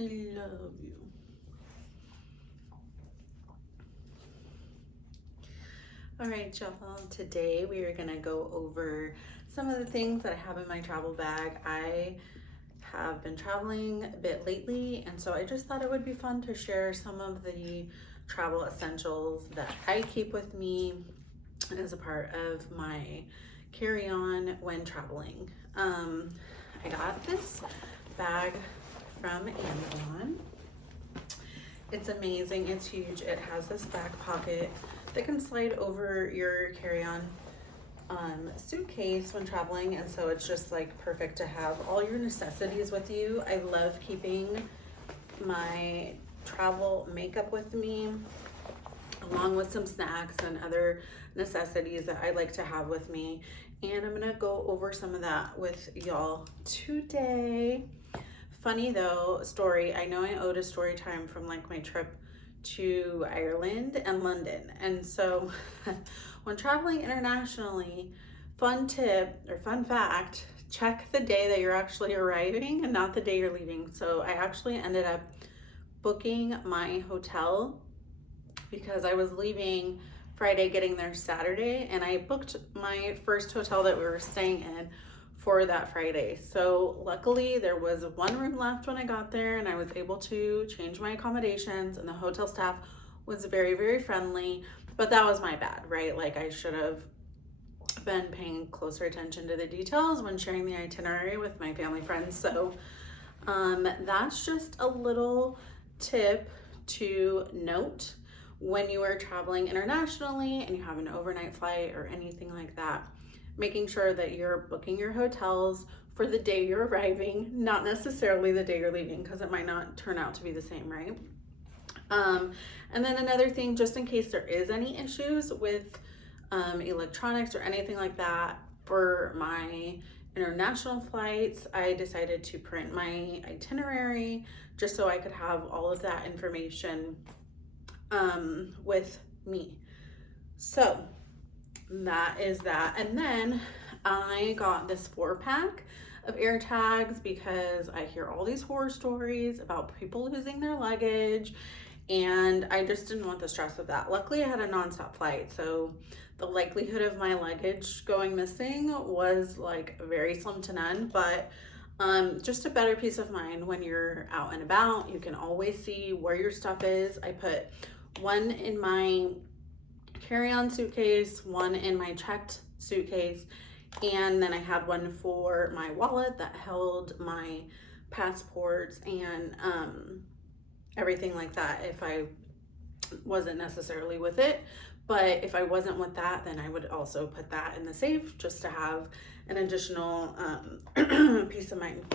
I love you. All right, y'all. Today we are gonna go over some of the things that I have in my travel bag. I have been traveling a bit lately, and so I just thought it would be fun to share some of the travel essentials that I keep with me as a part of my carry-on when traveling. I got this bag from Amazon. It's amazing, it's huge. It has this back pocket that can slide over your carry-on suitcase when traveling, and so it's just like perfect to have all your necessities with you. I love keeping my travel makeup with me, along with some snacks and other necessities that I like to have with me. And I'm gonna go over some of that with y'all today. Funny though, story, I know I owed a story time from like my trip to Ireland and London. And so when traveling internationally, fun tip or fun fact, check the day that you're actually arriving and not the day you're leaving. So I actually ended up booking my hotel because I was leaving Friday, getting there Saturday, and I booked my first hotel that we were staying in for that Friday. So luckily there was one room left when I got there, and I was able to change my accommodations, and the hotel staff was very, very friendly. But that was my bad, right? Like I should have been paying closer attention to the details when sharing the itinerary with my family friends. So that's just a little tip to note when you are traveling internationally and you have an overnight flight or anything like that, making sure that you're booking your hotels for the day you're arriving, not necessarily the day you're leaving, because it might not turn out to be the same, right? And then another thing, just in case there is any issues with electronics or anything like that, for my international flights, I decided to print my itinerary just so I could have all of that information with me. So that is that. And then I got this 4-pack of air tags because I hear all these horror stories about people losing their luggage, and I just didn't want the stress of that. Luckily I had a nonstop flight, so the likelihood of my luggage going missing was like very slim to none, but just a better peace of mind when you're out and about. You can always see where your stuff is. I put one in my carry-on suitcase, one in my checked suitcase, and then I had one for my wallet that held my passports and everything like that if I wasn't necessarily with it. But if I wasn't with that, then I would also put that in the safe just to have an additional peace of mind.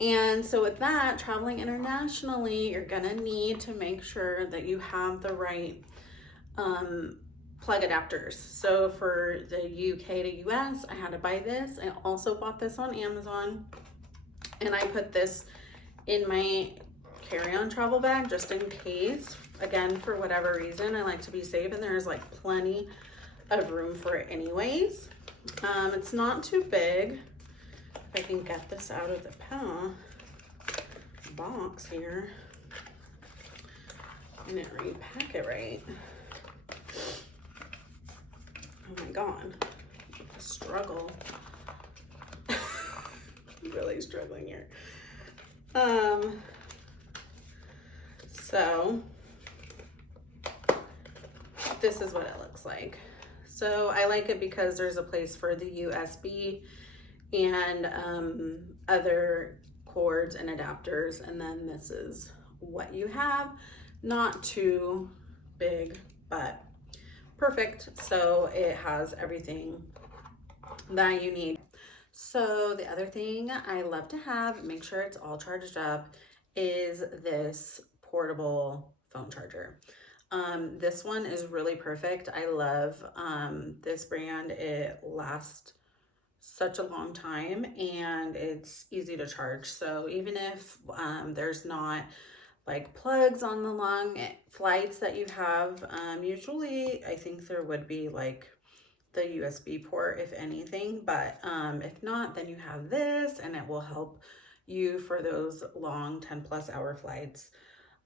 And so with that, traveling internationally, you're gonna need to make sure that you have the right plug adapters. So for the UK to US, I had to buy this. I also bought this on Amazon, and I put this in my carry-on travel bag just in case. Again, for whatever reason, I like to be safe, and there's like plenty of room for it anyways. It's not too big. If I can get this out of the box here, I didn't repack it right. Oh my god, the struggle. Really struggling here. So this is what it looks like. So I like it because there's a place for the USB and other cords and adapters, and then this is what you have. Not too big, but perfect. So it has everything that you need. So the other thing I love to have, make sure it's all charged up, is this portable phone charger. This one is really perfect. I love this brand. It lasts such a long time and it's easy to charge. So even if there's not like plugs on the long flights that you have, usually I think there would be like the USB port if anything, but if not, then you have this and it will help you for those long 10+ hour flights.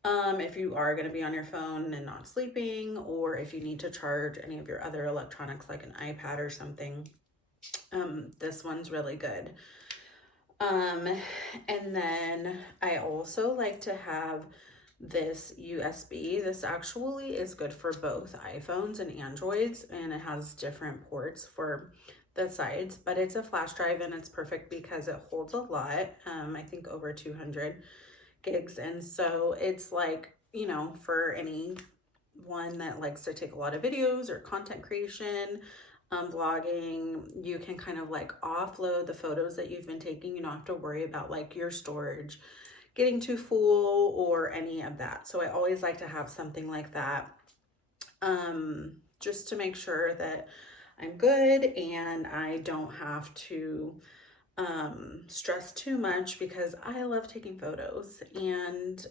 If you are going to be on your phone and not sleeping, or if you need to charge any of your other electronics like an iPad or something, this one's really good. And then I also like to have this USB. This actually is good for both iPhones and Androids, and it has different ports for the sides, but it's a flash drive and it's perfect because it holds a lot. I think over 200 gigs. And so it's like, you know, for anyone that likes to take a lot of videos or content creation, vlogging, you can kind of like offload the photos that you've been taking. You don't have to worry about like your storage getting too full or any of that. So I always like to have something like that, just to make sure that I'm good and I don't have to stress too much, because I love taking photos. And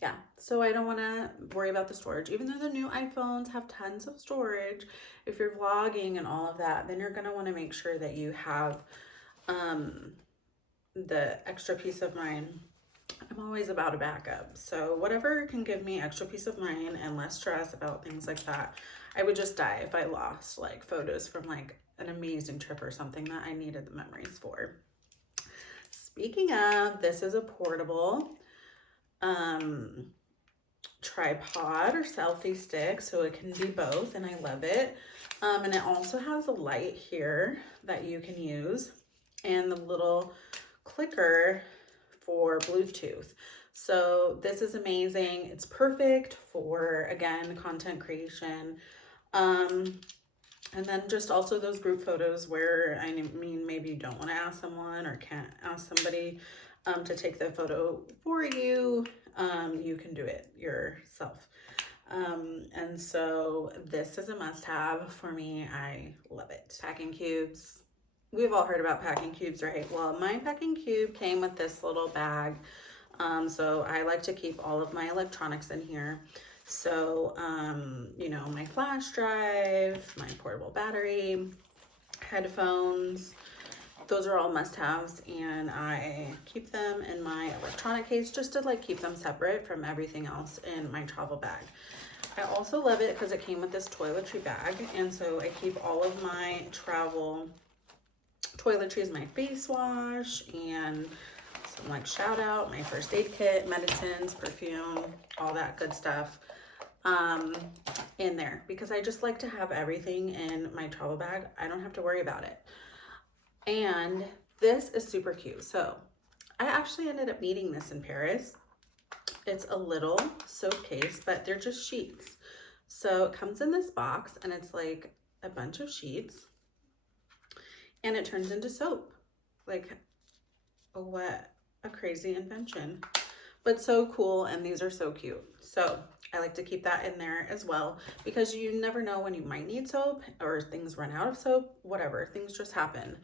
yeah, so I don't want to worry about the storage. Even though the new iPhones have tons of storage, if you're vlogging and all of that, then you're going to want to make sure that you have the extra peace of mind. I'm always about a backup. So whatever can give me extra peace of mind and less stress about things like that. I would just die if I lost like photos from like an amazing trip or something that I needed the memories for. Speaking of, this is a portable tripod or selfie stick, so it can be both, and I love it. And it also has a light here that you can use, and the little clicker for Bluetooth. So this is amazing. It's perfect for, again, content creation. And then just also those group photos where, I mean, maybe you don't want to ask someone or can't ask somebody to take the photo for you. You can do it yourself. And so this is a must-have for me. I love it. Packing cubes. We've all heard about packing cubes, right? Well, my packing cube came with this little bag. So I like to keep all of my electronics in here. So, you know, my flash drive, my portable battery, headphones, those are all must-haves, and I keep them in my electronic case just to like keep them separate from everything else in my travel bag. I also love it because it came with this toiletry bag, and so I keep all of my travel toiletries, my face wash, and some like shout out, my first aid kit, medicines, perfume, all that good stuff in there, because I just like to have everything in my travel bag. I don't have to worry about it. And this is super cute. So I actually ended up needing this in Paris. It's a little soap case, but they're just sheets. So it comes in this box, and it's like a bunch of sheets, and it turns into soap. Like, what a crazy invention, but so cool. And these are so cute. So I like to keep that in there as well, because you never know when you might need soap or things run out of soap, whatever, things just happen.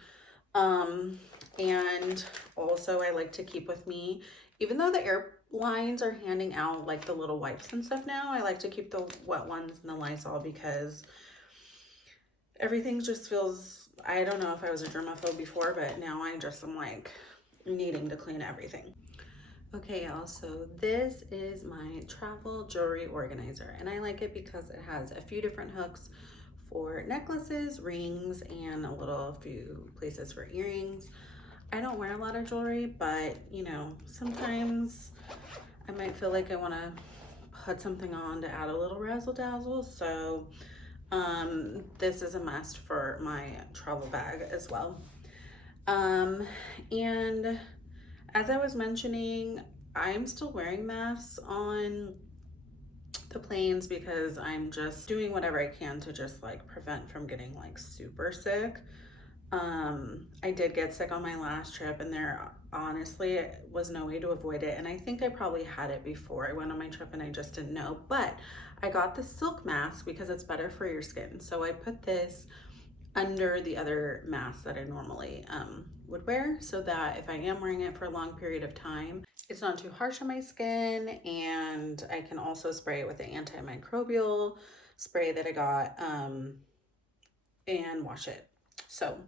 And also I like to keep with me, even though the airlines are handing out like the little wipes and stuff now, I like to keep the wet ones in the Lysol, because everything just feels, I don't know if I was a germaphobe before, but now I just am like needing to clean everything. Okay, y'all, so this is my travel jewelry organizer, and I like it because it has a few different hooks for necklaces, rings, and a few places for earrings. I don't wear a lot of jewelry, but you know, sometimes I might feel like I want to put something on to add a little razzle dazzle. So this is a must for my travel bag as well. And as I was mentioning, I'm still wearing masks on the planes because I'm just doing whatever I can to just like prevent from getting like super sick. I did get sick on my last trip, and there honestly was no way to avoid it. And I think I probably had it before I went on my trip and I just didn't know. But I got the silk mask because it's better for your skin. So I put this under the other mask that I normally would wear, so that if I am wearing it for a long period of time, it's not too harsh on my skin. And I can also spray it with the antimicrobial spray that I got and wash it. So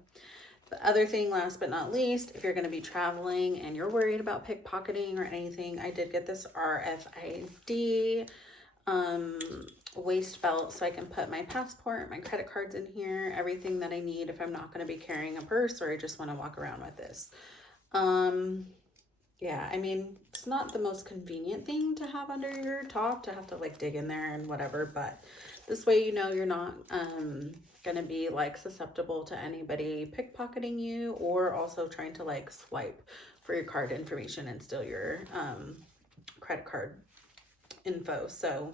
The other thing, last but not least, if you're going to be traveling and you're worried about pickpocketing or anything, I did get this RFID waist belt so I can put my passport, my credit cards in here, everything that I need if I'm not going to be carrying a purse or I just want to walk around with this. Yeah, I mean, it's not the most convenient thing to have under your top to have to like dig in there and whatever, but this way you know you're not gonna be like susceptible to anybody pickpocketing you or also trying to like swipe for your card information and steal your credit card info. So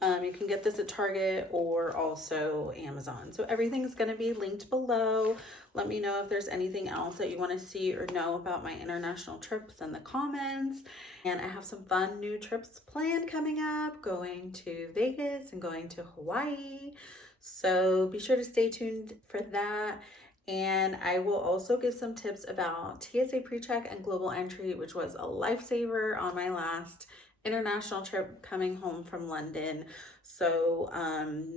you can get this at Target or also Amazon. So everything's going to be linked below. Let me know if there's anything else that you want to see or know about my international trips in the comments. And I have some fun new trips planned coming up, going to Vegas and going to Hawaii. So be sure to stay tuned for that. And I will also give some tips about TSA PreCheck and Global Entry, which was a lifesaver on my last international trip coming home from London. So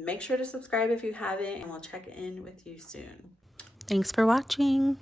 make sure to subscribe if you haven't, and we'll check in with you soon. Thanks for watching.